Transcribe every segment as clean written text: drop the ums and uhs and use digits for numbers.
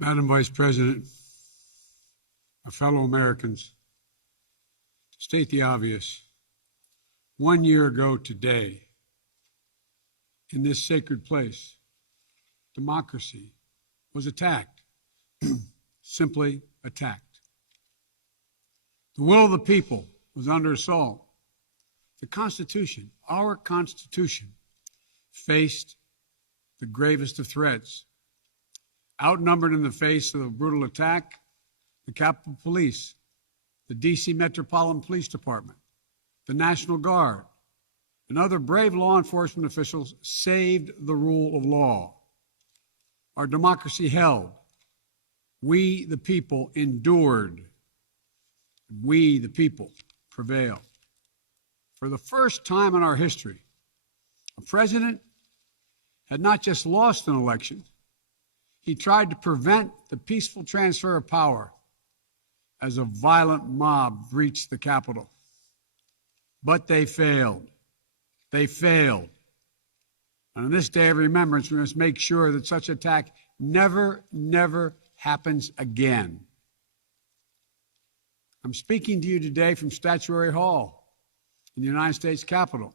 Madam Vice President, my fellow Americans, to state the obvious, 1 year ago today, in this sacred place, democracy was attacked, simply attacked. The will of the people was under assault. The Constitution, our Constitution, faced the gravest of threats. Outnumbered in the face of a brutal attack, the Capitol Police, the D.C. Metropolitan Police Department, the National Guard, and other brave law enforcement officials saved the rule of law. Our democracy held. We, the people, endured. We, the people, prevailed. For the first time in our history, a president had not just lost an election, he tried to prevent the peaceful transfer of power as a violent mob breached the Capitol. But they failed. They failed. And on this day of remembrance, we must make sure that such attack never happens again. I'm speaking to you today from Statuary Hall in the United States Capitol.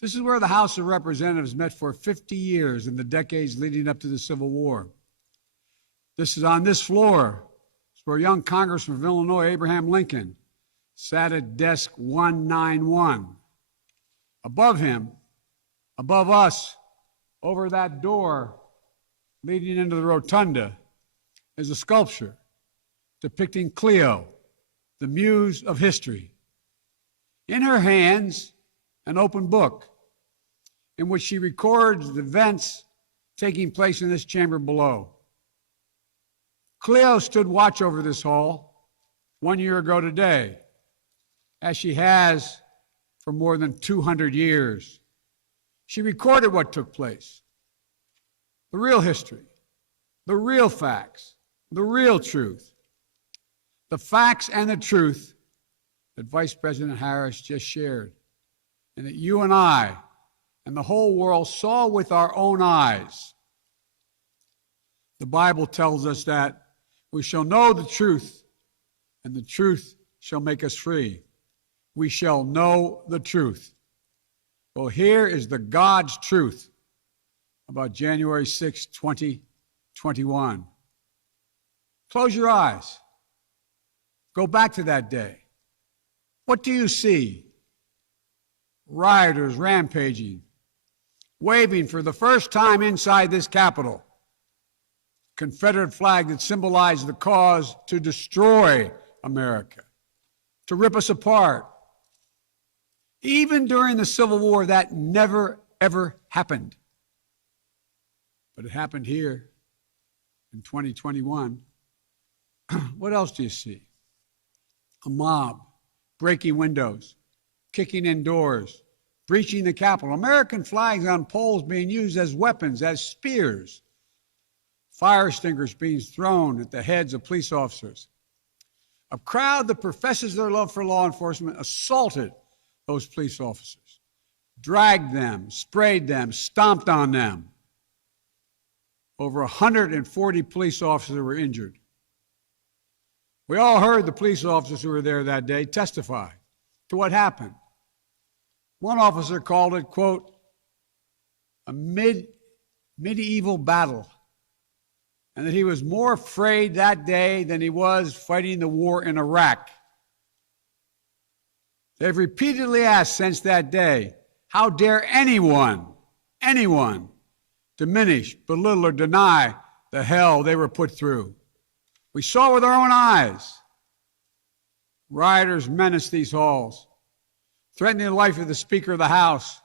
This is where the House of Representatives met for 50 years in the decades leading up to the Civil War. This is on this floor where young Congressman of Illinois, Abraham Lincoln, sat at desk 191. Above him, above us, over that door leading into the rotunda, is a sculpture depicting Cleo, the muse of history. In her hands, an open book in which she records the events taking place in this chamber below. Cleo stood watch over this hall 1 year ago today, as she has for more than 200 years. She recorded what took place, the real history, the real facts, the real truth, the facts and the truth that Vice President Harris just shared, and that you and I and the whole world saw with our own eyes. The Bible tells us that we shall know the truth, and the truth shall make us free. We shall know the truth. Well, here is the God's truth about January 6, 2021. Close your eyes. Go back to that day. What do you see? Rioters rampaging, waving for the first time inside this Capitol Confederate flag that symbolized the cause to destroy America, to rip us apart. Even during the Civil War, that never, ever happened. But it happened here in 2021. What else do you see? A mob breaking windows, kicking in doors, breaching the Capitol. American flags on poles being used as weapons, as spears. Fire extinguishers being thrown at the heads of police officers. A crowd that professes their love for law enforcement assaulted those police officers, dragged them, sprayed them, stomped on them. Over 140 police officers were injured. We all heard the police officers who were there that day testify to what happened. One officer called it, quote, a medieval battle, and that he was more afraid that day than he was fighting the war in Iraq. They've repeatedly asked since that day, how dare anyone diminish, belittle, or deny the hell they were put through? We saw with our own eyes. Rioters menaced these halls, threatening the life of the Speaker of the House,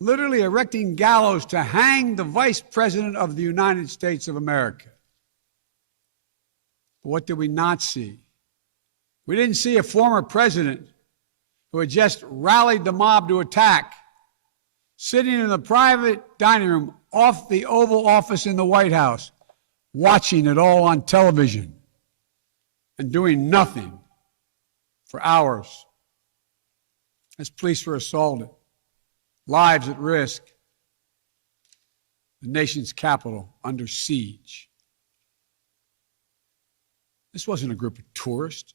literally erecting gallows to hang the Vice President of the United States of America. But what did we not see? We didn't see a former president who had just rallied the mob to attack, sitting in the private dining room off the Oval Office in the White House, watching it all on television and doing nothing for hours as police were assaulted, lives at risk, the nation's capital under siege. This wasn't a group of tourists.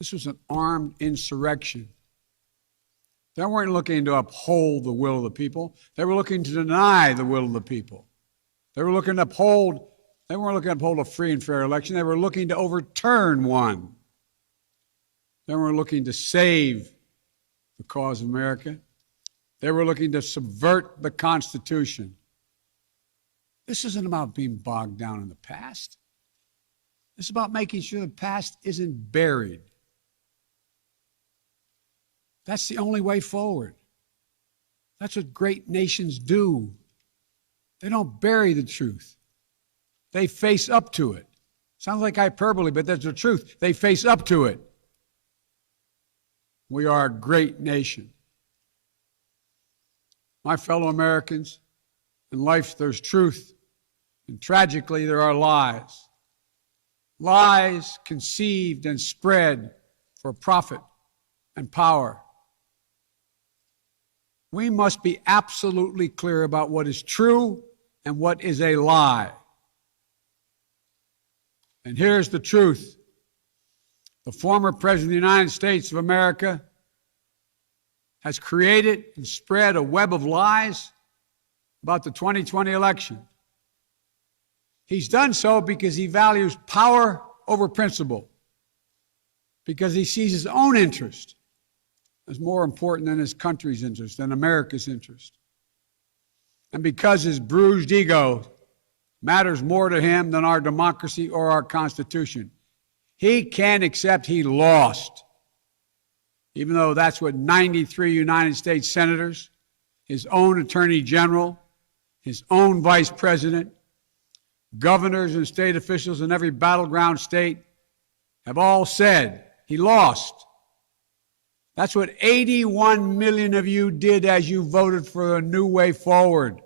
This was an armed insurrection. They weren't looking to uphold the will of the people. They were looking to deny the will of the people. They weren't looking to uphold a free and fair election. They were looking to overturn one. They weren't looking to save the cause of America. They were looking to subvert the Constitution. This isn't about being bogged down in the past. This is about making sure the past isn't buried. That's the only way forward. That's what great nations do. They don't bury the truth. They face up to it. Sounds like hyperbole, but that's the truth. They face up to it. We are a great nation. My fellow Americans, in life there's truth, and tragically there are lies. Lies conceived and spread for profit and power. We must be absolutely clear about what is true and what is a lie. And here's the truth. The former President of the United States of America has created and spread a web of lies about the 2020 election. He's done so because he values power over principle, because he sees his own interest as more important than his country's interest, than America's interest, and because his bruised ego matters more to him than our democracy or our Constitution. He can't accept he lost, even though that's what 93 United States senators, his own attorney general, his own vice president, governors and state officials in every battleground state have all said he lost. That's what 81 million of you did as you voted for a new way forward.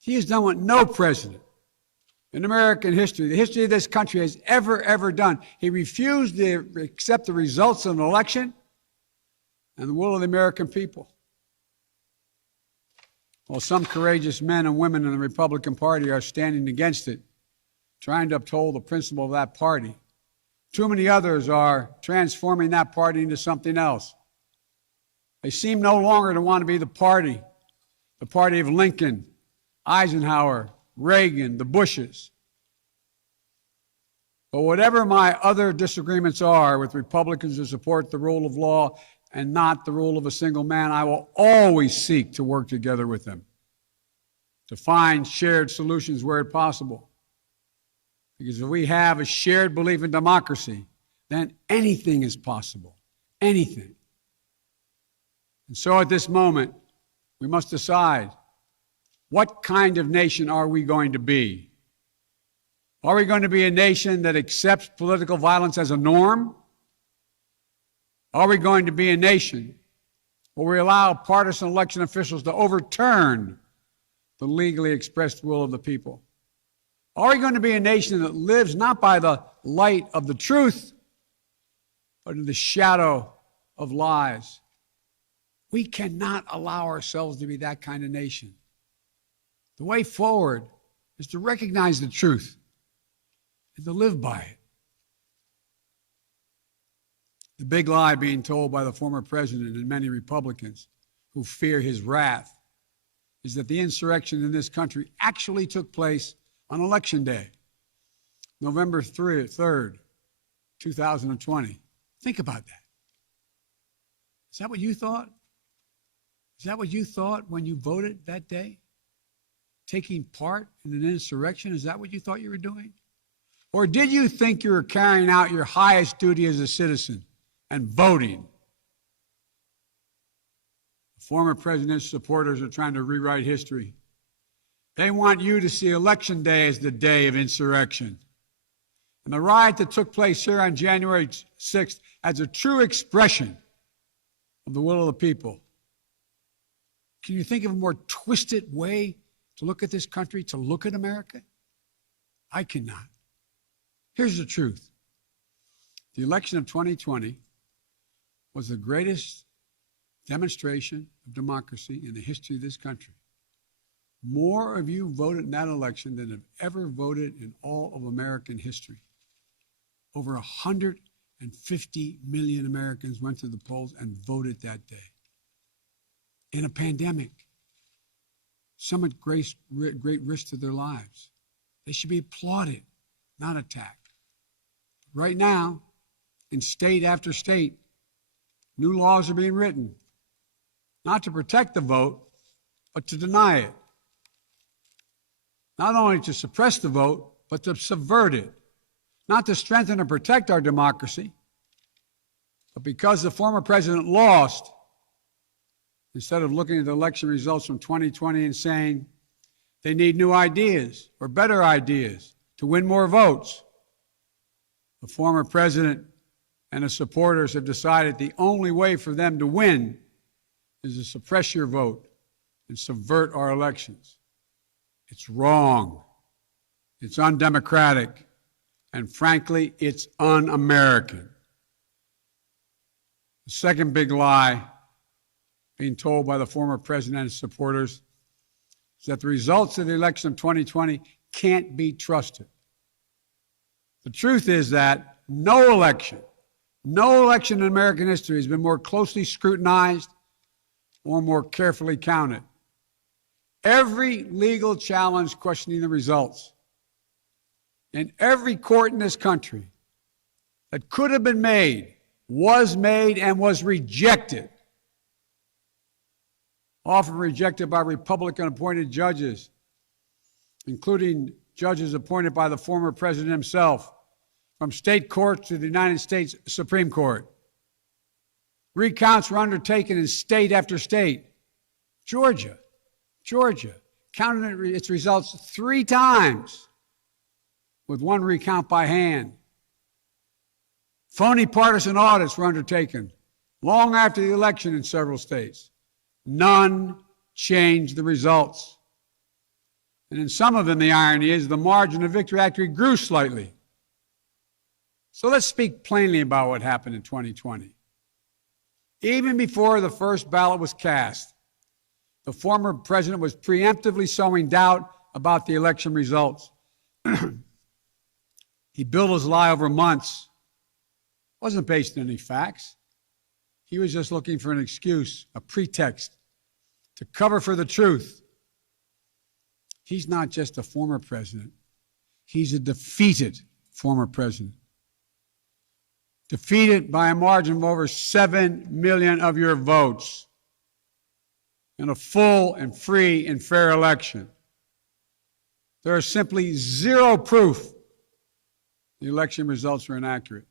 He has done what no president in American history, the history of this country, has ever done. He refused to accept the results of an election and the will of the American people. Well, some courageous men and women in the Republican Party are standing against it, trying to uphold the principle of that party. Too many others are transforming that party into something else. They seem no longer to want to be the party of Lincoln, Eisenhower, Reagan, the Bushes. But whatever my other disagreements are with Republicans who support the rule of law and not the rule of a single man, I will always seek to work together with them to find shared solutions where possible. Because if we have a shared belief in democracy, then anything is possible. Anything. And so at this moment, we must decide, what kind of nation are we going to be? Are we going to be a nation that accepts political violence as a norm? Are we going to be a nation where we allow partisan election officials to overturn the legally expressed will of the people? Are we going to be a nation that lives not by the light of the truth, but in the shadow of lies? We cannot allow ourselves to be that kind of nation. The way forward is to recognize the truth and to live by it. The big lie being told by the former president and many Republicans who fear his wrath is that the insurrection in this country actually took place on Election Day, November 3rd, 2020. Think about that. Is that what you thought? Is that what you thought when you voted that day? Taking part in an insurrection? Is that what you thought you were doing? Or did you think you were carrying out your highest duty as a citizen and voting? The former president's supporters are trying to rewrite history. They want you to see Election Day as the day of insurrection. And the riot that took place here on January 6th as a true expression of the will of the people. Can you think of a more twisted way to look at this country, to look at America? I cannot. Here's the truth. The election of 2020 was the greatest demonstration of democracy in the history of this country. More of you voted in that election than have ever voted in all of American history. Over 150 million Americans went to the polls and voted that day. In a pandemic, some at great risk to their lives. They should be applauded, not attacked. Right now, in state after state, new laws are being written, not to protect the vote, but to deny it. Not only to suppress the vote, but to subvert it. Not to strengthen or protect our democracy, but because the former president lost, instead of looking at the election results from 2020 and saying they need new ideas or better ideas to win more votes, the former president and his supporters have decided the only way for them to win is to suppress your vote and subvert our elections. It's wrong. It's undemocratic. And frankly, it's un-American. The second big lie being told by the former president and his supporters is that the results of the election of 2020 can't be trusted. The truth is that no election in American history has been more closely scrutinized or more carefully counted. Every legal challenge questioning the results in every court in this country that could have been made was made and was rejected. Often rejected by Republican-appointed judges, including judges appointed by the former president himself, from state courts to the United States Supreme Court. Recounts were undertaken in state after state. Georgia counted its results 3 times, with 1 recount by hand. Phony partisan audits were undertaken long after the election in several states. None changed the results. And in some of them, the irony is the margin of victory actually grew slightly. So let's speak plainly about what happened in 2020. Even before the first ballot was cast, the former president was preemptively sowing doubt about the election results. He built his lie over months. It wasn't based on any facts. He was just looking for an excuse, a pretext, to cover for the truth. He's not just a former president. He's a defeated former president. Defeated by a margin of over 7 million of your votes in a full and free and fair election. There is simply zero proof the election results were inaccurate.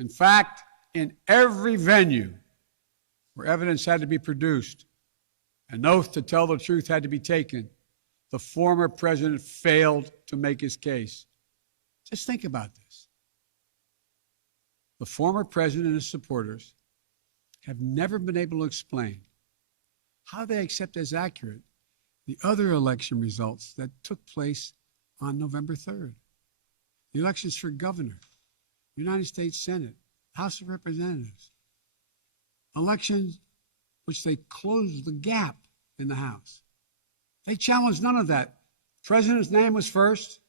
In fact, in every venue where evidence had to be produced, an oath to tell the truth had to be taken, the former president failed to make his case. Just think about this. The former president and his supporters have never been able to explain how they accept as accurate the other election results that took place on November 3rd. The elections for governor, United States Senate, House of Representatives. Elections which they closed the gap in the House. They challenged none of that. The president's name was first.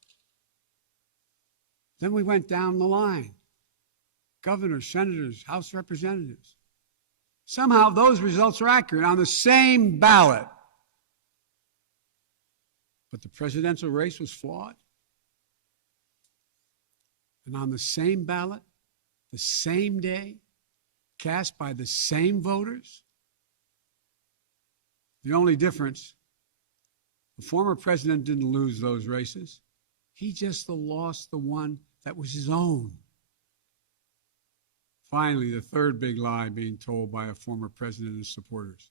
Then we went down the line. Governors, senators, House of Representatives. Somehow those results are accurate on the same ballot. But the presidential race was flawed. And on the same ballot, the same day, cast by the same voters. The only difference, the former president didn't lose those races. He just lost the one that was his own. Finally, the third big lie being told by a former president and his supporters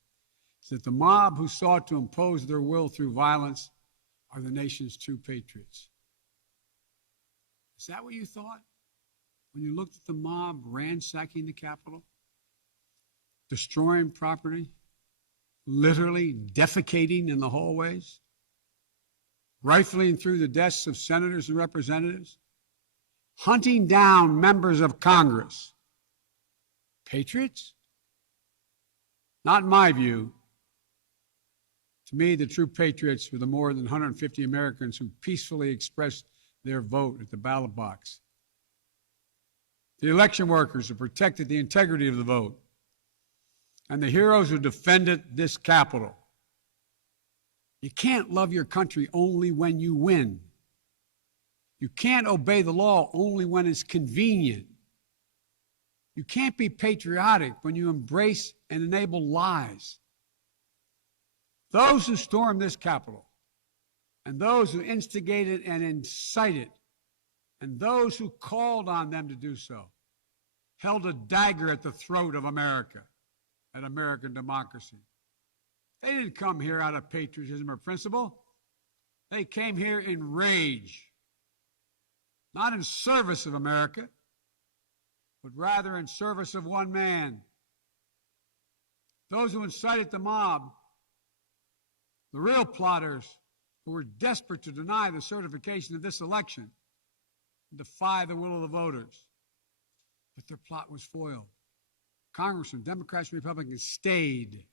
is that the mob who sought to impose their will through violence are the nation's true patriots. Is that what you thought when you looked at the mob ransacking the Capitol, destroying property, literally defecating in the hallways, rifling through the desks of senators and representatives, hunting down members of Congress? Patriots? Not in my view. To me, the true patriots were the more than 150 Americans who peacefully expressed their vote at the ballot box. The election workers who protected the integrity of the vote, and the heroes who defended this Capitol. You can't love your country only when you win. You can't obey the law only when it's convenient. You can't be patriotic when you embrace and enable lies. Those who stormed this Capitol, and those who instigated and incited, and those who called on them to do so, held a dagger at the throat of America, at American democracy. They didn't come here out of patriotism or principle. They came here in rage, not in service of America, but rather in service of one man. Those who incited the mob, the real plotters who were desperate to deny the certification of this election, defy the will of the voters. But their plot was foiled. Congressmen, Democrats, and Republicans stayed.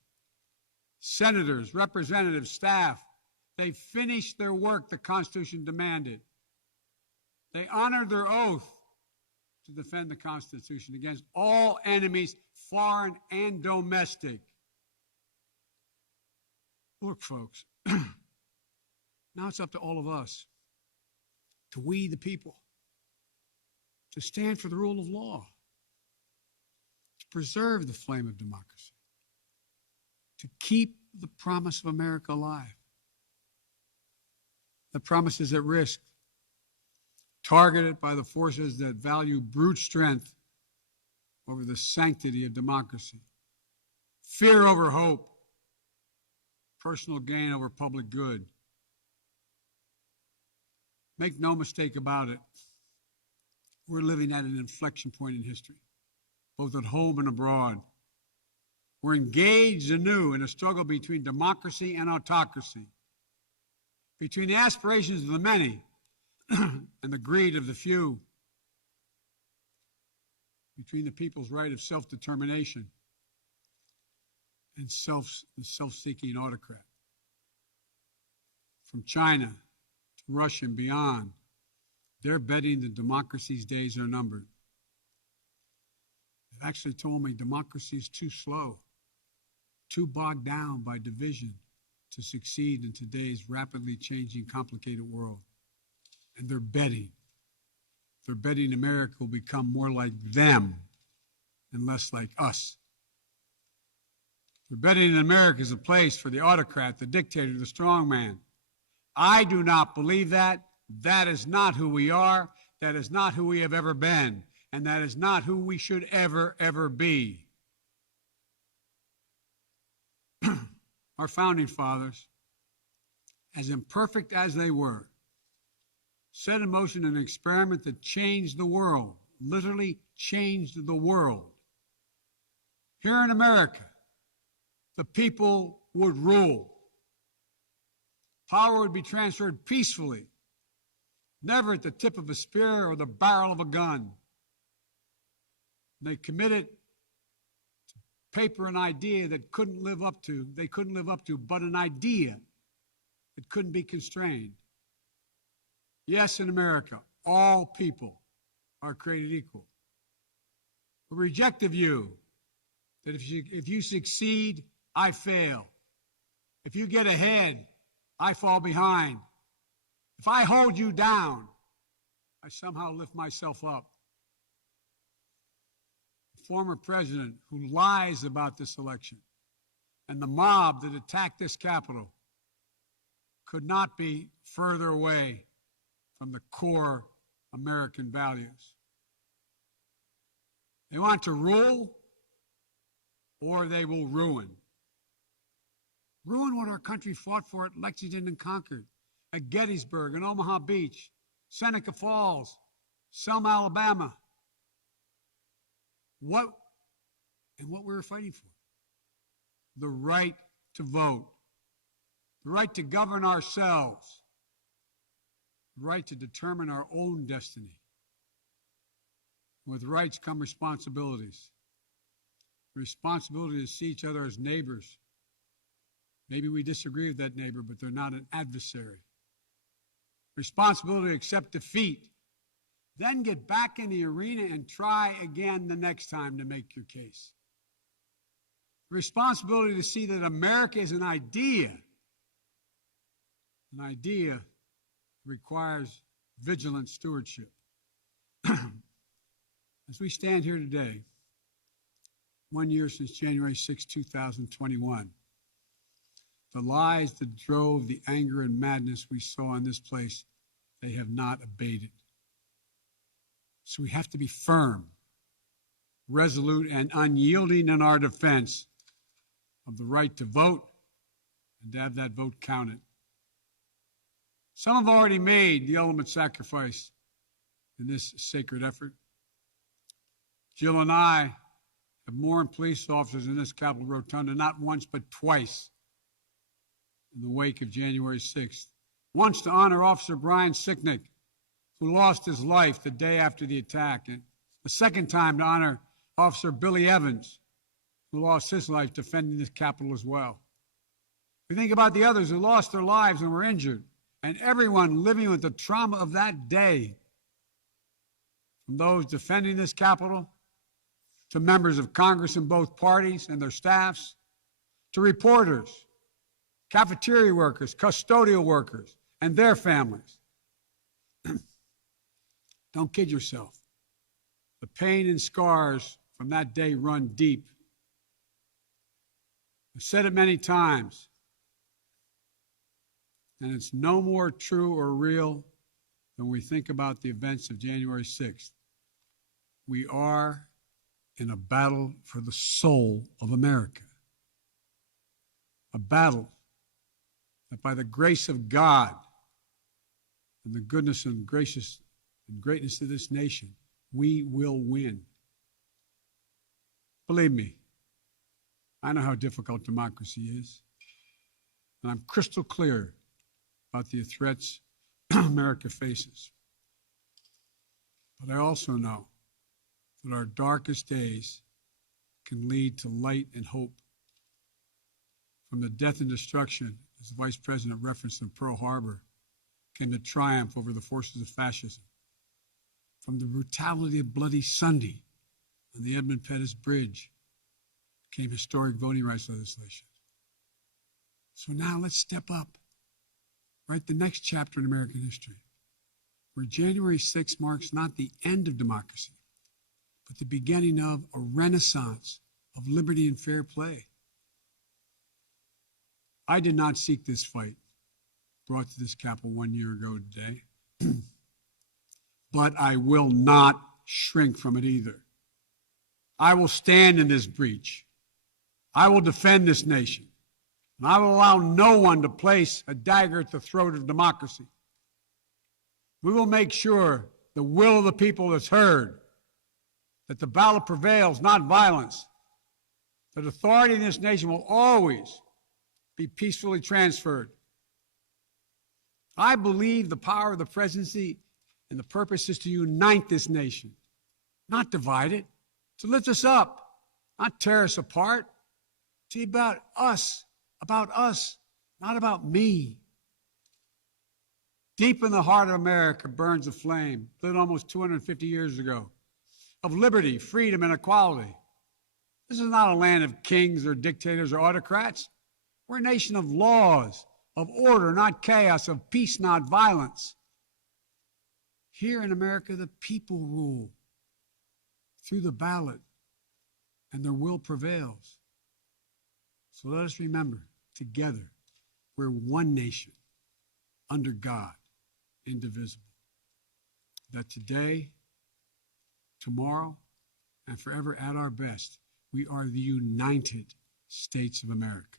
Senators, representatives, staff, they finished their work the Constitution demanded. They honored their oath to defend the Constitution against all enemies, foreign and domestic. Look, folks, now it's up to all of us, to we the people, to stand for the rule of law, to preserve the flame of democracy, to keep the promise of America alive. The promise is at risk, targeted by the forces that value brute strength over the sanctity of democracy, fear over hope, personal gain over public good. Make no mistake about it, we're living at an inflection point in history, both at home and abroad. We're engaged anew in a struggle between democracy and autocracy, between the aspirations of the many and the greed of the few, between the people's right of self-determination and the self-seeking autocrat. From China to Russia and beyond, they're betting that democracy's days are numbered. They've actually told me democracy is too slow, too bogged down by division to succeed in today's rapidly changing, complicated world. And they're betting. They're betting America will become more like them and less like us. They're betting that America is a place for the autocrat, the dictator, the strongman. I do not believe that. That is not who we are. That is not who we have ever been. And that is not who we should ever, ever be. Our founding fathers, as imperfect as they were, set in motion an experiment that changed the world, literally changed the world. Here in America, the people would rule. Power would be transferred peacefully, never at the tip of a spear or the barrel of a gun. They committed to paper an idea that they couldn't live up to, but an idea that couldn't be constrained. Yes, in America, all people are created equal. We reject the view that if you succeed, I fail. If you get ahead, I fall behind. If I hold you down, I somehow lift myself up. The former president who lies about this election and the mob that attacked this Capitol could not be further away from the core American values. They want to rule, or they will ruin. Ruin what our country fought for at Lexington and Concord, at Gettysburg and Omaha Beach, Seneca Falls, Selma, Alabama. What we were fighting for? The right to vote, the right to govern ourselves, the right to determine our own destiny. With rights come responsibilities. The responsibility to see each other as neighbors Maybe we disagree with that neighbor, but they're not an adversary. Responsibility to accept defeat. Then get back in the arena and try again the next time to make your case. Responsibility to see that America is an idea. An idea requires vigilant stewardship. As we stand here today, 1 year since January 6, 2021, the lies that drove the anger and madness we saw in this place, they have not abated. So we have to be firm, resolute, and unyielding in our defense of the right to vote and to have that vote counted. Some have already made the ultimate sacrifice in this sacred effort. Jill and I have mourned police officers in this Capitol Rotunda not once but twice in the wake of January 6th. Once to honor Officer Brian Sicknick, who lost his life the day after the attack, and the second time to honor Officer Billy Evans, who lost his life defending this Capitol as well. We think about the others who lost their lives and were injured, and everyone living with the trauma of that day, from those defending this Capitol, to members of Congress in both parties and their staffs, to reporters, cafeteria workers, custodial workers, and their families. Don't kid yourself. The pain and scars from that day run deep. I've said it many times, and it's no more true or real than we think about the events of January 6th. We are in a battle for the soul of America. A battle that by the grace of God and the goodness and gracious and greatness of this nation, we will win. Believe me, I know how difficult democracy is, and I'm crystal clear about the threats America faces. But I also know that our darkest days can lead to light and hope. From the death and destruction, as the Vice President referenced in Pearl Harbor, came the triumph over the forces of fascism. From the brutality of Bloody Sunday on the Edmund Pettus Bridge came historic voting rights legislation. So now let's step up, write the next chapter in American history, where January 6th marks not the end of democracy, but the beginning of a renaissance of liberty and fair play. I did not seek this fight brought to this Capitol 1 year ago today, but I will not shrink from it either. I will stand in this breach. I will defend this nation, and I will allow no one to place a dagger at the throat of democracy. We will make sure the will of the people is heard, that the ballot prevails, not violence, that authority in this nation will always be peacefully transferred. I believe the power of the presidency and the purpose is to unite this nation, not divide it, to lift us up, not tear us apart. To be about us, not about me. Deep in the heart of America burns a flame, lit almost 250 years ago, of liberty, freedom, and equality. This is not a land of kings or dictators or autocrats. We're a nation of laws, of order, not chaos, of peace, not violence. Here in America, the people rule through the ballot, and their will prevails. So let us remember, together, we're one nation, under God, indivisible. That today, tomorrow, and forever at our best, we are the United States of America.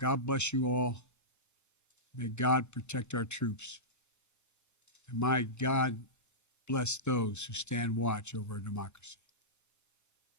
God bless you all. May God protect our troops. And may God bless those who stand watch over our democracy.